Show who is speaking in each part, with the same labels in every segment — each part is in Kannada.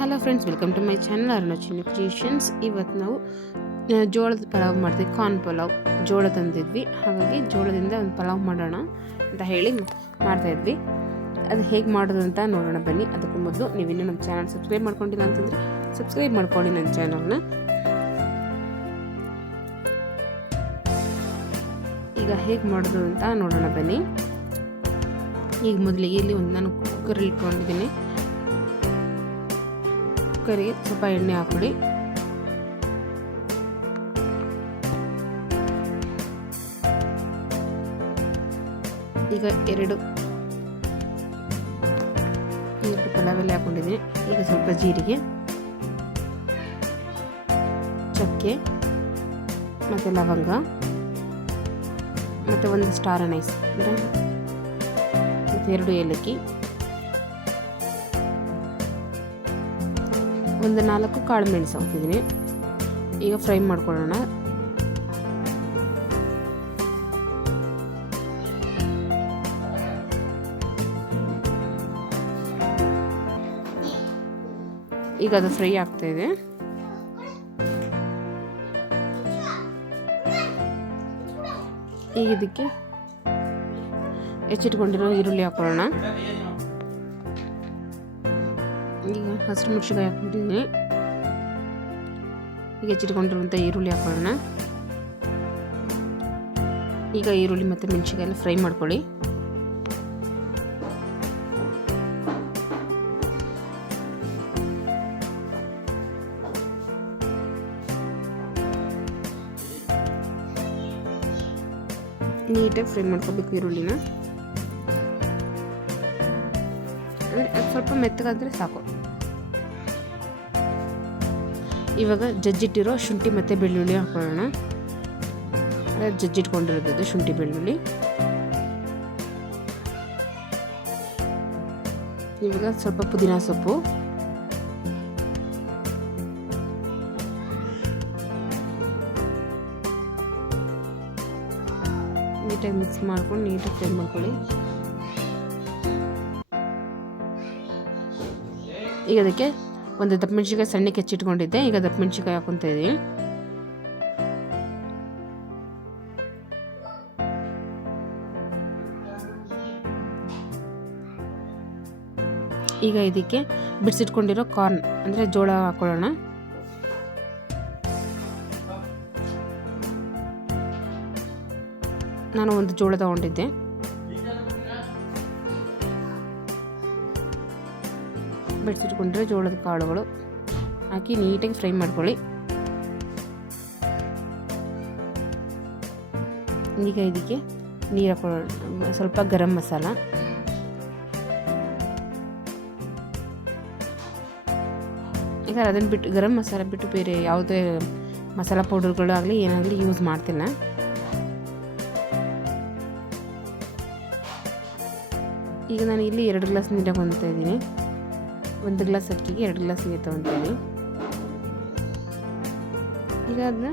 Speaker 1: Hello friends welcome to my channel Arunachini creations ಇವತ್ತು ನಾವು ಜೋಳದ ಪಲಾವ್ ಮಾಡ್ತೀವಿ ಕಾರ್ನ್ ಪಲಾವ್. ಜೋಳ ತಂದಿದ್ವಿ. ಹಾಗಾಗಿ ಜೋಳದಿಂದ ಒಂದು ಪಲಾವ್ ಮಾಡೋಣ ಅಂತ ಹೇಳಿ ಮಾಡ್ತಾಯಿದ್ವಿ ಅದು ಹೇಗೆ ಮಾಡೋದು ಅಂತ ನೋಡೋಣ ಬನ್ನಿ. ಅದಕ್ಕೂ ಮೊದಲು ನೀವಿನ್ನೂ ನಮ್ಮ ಚಾನಲ್ ಸಬ್ಸ್ಕ್ರೈಬ್ ಮಾಡ್ಕೊಂಡಿಲ್ಲ ಅಂತಂದರೆ ಸಬ್ಸ್ಕ್ರೈಬ್ ಮಾಡ್ಕೊಳ್ಳಿ ನನ್ನ ಚಾನಲ್ನ ಈಗ ಹೇಗೆ ಮಾಡೋದು ಅಂತ ನೋಡೋಣ ಬನ್ನಿ. ಈಗ ಮೊದಲಿಗೆ ಇಲ್ಲಿ ಒಂದು ನಾನು ಕುಕ್ಕರಲ್ಲಿ ಇಟ್ಕೊಂಡಿದ್ದೀನಿ. ಕುಕ್ಕರಿಗೆ ಸ್ವಲ್ಪ ಎಣ್ಣೆ ಹಾಕೊಳ್ಳಿ ಈಗ ಎರಡು. ಎರಡು ಪಲಾವೆಲ್ಲ ಹಾಕೊಂಡಿದ್ದೀನಿ. ಈಗ ಸ್ವಲ್ಪ ಜೀರಿಗೆ, ಚಕ್ಕೆ ಮತ್ತು ಲವಂಗ ಮತ್ತು ಒಂದು ಸ್ಟಾರ್ ಅನೈಸ್ ಅಂದರೆ ಮತ್ತು ಎರಡು ಏಲಕ್ಕಿ. ಒಂದು ನಾಲ್ಕು ಕಾಳು ಮೆಣಸು ಹಾಕಿದ್ದೀನಿ ಈಗ ಫ್ರೈ ಮಾಡ್ಕೊಳ್ಳೋಣ. ಈಗ ಅದು ಫ್ರೈ ಆಗ್ತಾ ಇದೆ. ಈಗ ಇದಕ್ಕೆ ಹೆಚ್ಚಿಟ್ಕೊಂಡಿರೋ ಈರುಳ್ಳಿ ಹಾಕೊಳ್ಳೋಣ. ಈಗ ಹಸಿರು ಮೆಣಸಿನ್ಕಾಯಿ ಹಾಕ್ಬಿಟ್ಟಿದ್ದೀನಿ ಈಗ ಹೆಚ್ಚಿಟ್ಕೊಂಡಿರುವಂಥ ಈರುಳ್ಳಿ ಹಾಕೊಳ್ಳೋಣ. ಈಗ ಈರುಳ್ಳಿ ಮತ್ತು ಮೆಣಸಿನ್ಕಾಯಿ ಫ್ರೈ ಮಾಡ್ಕೊಳ್ಳಿ. ನೀಟಾಗಿ ಫ್ರೈ ಮಾಡ್ಕೋಬೇಕು ಈರುಳ್ಳಿನ. ಅಂದರೆ ಅದು ಸ್ವಲ್ಪ ಮೆತ್ತಗಾದರೆ ಸಾಕು. ಇವಾಗ ಜಜ್ಜಿಟ್ಟಿರೋ ಶುಂಠಿ ಮತ್ತು ಬೆಳ್ಳುಳ್ಳಿ ಹಾಕೊಳ್ಳೋಣ. ಜಜ್ಜಿಟ್ಕೊಂಡಿರೋದು ಶುಂಠಿ, ಬೆಳ್ಳುಳ್ಳಿ. ಇವಾಗ ಸ್ವಲ್ಪ ಪುದೀನ ಸೊಪ್ಪು. ನೀಟಾಗಿ ಮಿಕ್ಸ್ ಮಾಡ್ಕೊಂಡು ನೀಟಾಗಿ ಫ್ರೈ ಮಾಡ್ಕೊಳ್ಳಿ. ಈಗ ಅದಕ್ಕೆ ಒಂದು ದಪ್ಪ ಮೆಣಸಿನ್ಕಾಯಿ ಸಣ್ಣಕ್ಕೆ ಹೆಚ್ಚಿಟ್ಕೊಂಡಿದ್ದೆ. ಈಗ ದಪ್ಪ ಮೆಣಸಿನ್ಕಾಯಿ ಹಾಕೊತ ಇದ್ದೀನಿ ಈಗ ಇದಕ್ಕೆ ಬಿಡಿಸಿಟ್ಕೊಂಡಿರೋ ಕಾರ್ನ್ ಅಂದರೆ ಜೋಳ ಹಾಕೊಳ್ಳೋಣ. ನಾನು ಒಂದು ಜೋಳ ತಗೊಂಡಿದ್ದೆ. ಬಿಡಿಸಿಟ್ಕೊಂಡ್ರೆ ಜೋಳದ ಕಾಳುಗಳು ಹಾಕಿ ನೀಟಾಗಿ ಫ್ರೈ ಮಾಡ್ಕೊಳ್ಳಿ. ಈಗ ಇದಕ್ಕೆ ನೀರು ಹಾಕೊಳ್ಳೋಣ ಸ್ವಲ್ಪ ಗರಂ ಮಸಾಲ. ಈಗ ಅದನ್ನು ಬಿಟ್ಟು, ಗರಂ ಮಸಾಲ ಬಿಟ್ಟು ಬೇರೆ ಯಾವುದೇ ಮಸಾಲ ಪೌಡರ್ಗಳು ಆಗಲಿ ಏನಾಗಲಿ ಯೂಸ್ ಮಾಡ್ತಿಲ್ಲ. ಈಗ ನಾನು ಇಲ್ಲಿ ಎರಡು ಗ್ಲಾಸ್ ನೀರಾಗಿ ಹೊಂದ್ತಾ ಇದ್ದೀನಿ. ಒಂದು ಗ್ಲಾಸ್ ಅಕ್ಕಿಗೆ ಎರಡು ಗ್ಲಾಸ್ ನೀರು ತೊಗೊತಾ ಇದ್ದೀನಿ ಈಗ ಅದನ್ನ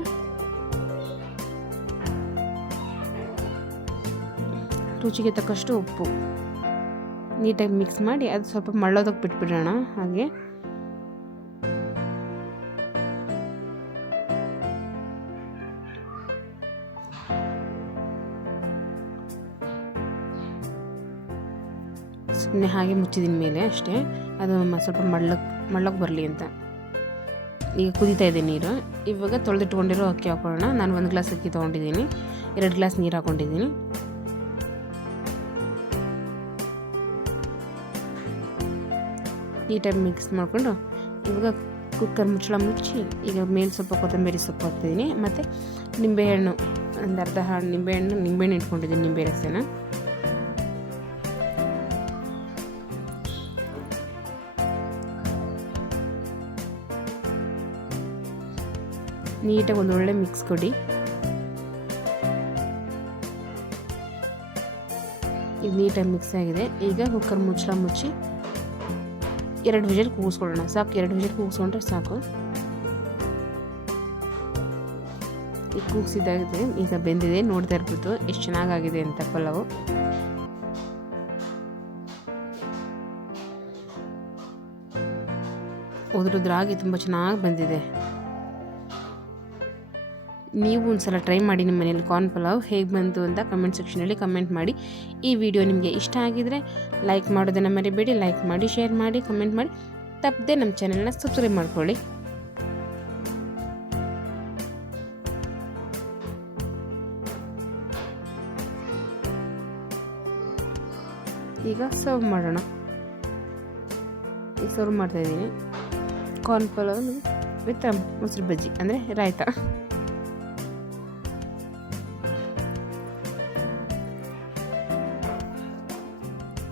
Speaker 1: ರುಚಿಗೆ ತಕ್ಕಷ್ಟು ಉಪ್ಪು ನೀಟಾಗಿ ಮಿಕ್ಸ್ ಮಾಡಿ ಅದು ಸ್ವಲ್ಪ ಮಳ್ಳೋದಕ್ಕೆ ಬಿಟ್ಬಿಡೋಣ ಹಾಗೆ. ಸುಮ್ಮನೆ ಹಾಗೆ ಮುಚ್ಚಿದಿನ ಮೇಲೆ ಅಷ್ಟೇ. ಅದು ಸ್ವಲ್ಪ ಮಳ್ಳಕ್ಕೆ ಮಳ್ಳಕ್ಕೆ ಬರಲಿ ಅಂತ. ಈಗ ಕುದೀತಾ ಇದೆ ನೀರು. ಇವಾಗ ತೊಳೆದಿಟ್ಕೊಂಡಿರೋ ಅಕ್ಕಿ ಹಾಕೊಳ್ಳೋಣ. ನಾನು ಒಂದು ಗ್ಲಾಸ್ ಅಕ್ಕಿ ತೊಗೊಂಡಿದ್ದೀನಿ. ಎರಡು ಗ್ಲಾಸ್ ನೀರು ಹಾಕ್ಕೊಂಡಿದ್ದೀನಿ ನೀಟಾಗಿ ಮಿಕ್ಸ್ ಮಾಡಿಕೊಂಡು ಇವಾಗ ಕುಕ್ಕರ್ ಮುಚ್ಚಳ ಮುಚ್ಚಿ ಈಗ ಮೇಲೆ ಸ್ವಲ್ಪ ಕೊತ್ತಂಬರಿ ಸೊಪ್ಪು ಹಾಕ್ತಿದ್ದೀನಿ. ಮತ್ತು ನಿಂಬೆಹಣ್ಣು ಒಂದು ಅರ್ಧ ಹಣ್ಣು ನಿಂಬೆಹಣ್ಣು ನಿಂಬೆಹಣ್ಣು ಇಟ್ಕೊಂಡಿದ್ದೀನಿ ನಿಂಬೆ ರಸನ. ನೀಟಾಗಿ ಒಂದು ಒಳ್ಳೆ ಮಿಕ್ಸ್ ಕೊಡಿ. ಇದು ನೀಟಾಗಿ ಮಿಕ್ಸ್ ಆಗಿದೆ. ಈಗ ಕುಕ್ಕರ್ ಮುಚ್ಚಳ ಮುಚ್ಚಿ ಎರಡು ವಿಜಲ್ ಕೂಗಿಸ್ಕೊಳ್ಳೋಣ. ಸಾಕು, ಎರಡು ವಿಜಲ್ ಕೂಗಿಸ್ಕೊಂಡ್ರೆ ಸಾಕು. ಈಗ ಕೂಗಿಸಿದಾಗಿದೆ. ಈಗ ಬೆಂದಿದೆ. ನೋಡ್ತಾ ಇರ್ಬೋದು ಎಷ್ಟು ಚೆನ್ನಾಗಾಗಿದೆ ಅಂತ ಪಲಾವು. ಉದುರುದ್ರಾಗಿ ತುಂಬ ಚೆನ್ನಾಗಿ ಬಂದಿದೆ. ನೀವು ಒಂದು ಸಲ ಟ್ರೈ ಮಾಡಿ ನಿಮ್ಮ ಮನೇಲಿ ಕಾರ್ನ್ ಪಲಾವ್ ಹೇಗೆ ಬಂತು ಅಂತ ಕಮೆಂಟ್ ಸೆಕ್ಷನಲ್ಲಿ ಕಮೆಂಟ್ ಮಾಡಿ. ಈ ವಿಡಿಯೋ ನಿಮಗೆ ಇಷ್ಟ ಆಗಿದರೆ ಲೈಕ್ ಮಾಡೋದನ್ನು ಮರಿಬೇಡಿ ಲೈಕ್ ಮಾಡಿ ಶೇರ್ ಮಾಡಿ ಕಮೆಂಟ್ ಮಾಡಿ. ತಪ್ಪದೆ ನಮ್ಮ ಚಾನೆಲ್ನ ಸಬ್ಸ್ಕ್ರೈಬ್ ಮಾಡ್ಕೊಳ್ಳಿ. ಈಗ ಸರ್ವ್ ಮಾಡೋಣ. ಈಗ ಸರ್ವ್ ಮಾಡ್ತಾ ಇದ್ದೀನಿ. ಕಾರ್ನ್ ಪಲಾವ್ ವಿತ್ ಮೊಸರು ಬಜ್ಜಿ ಅಂದರೆ ರಾಯ್ತ.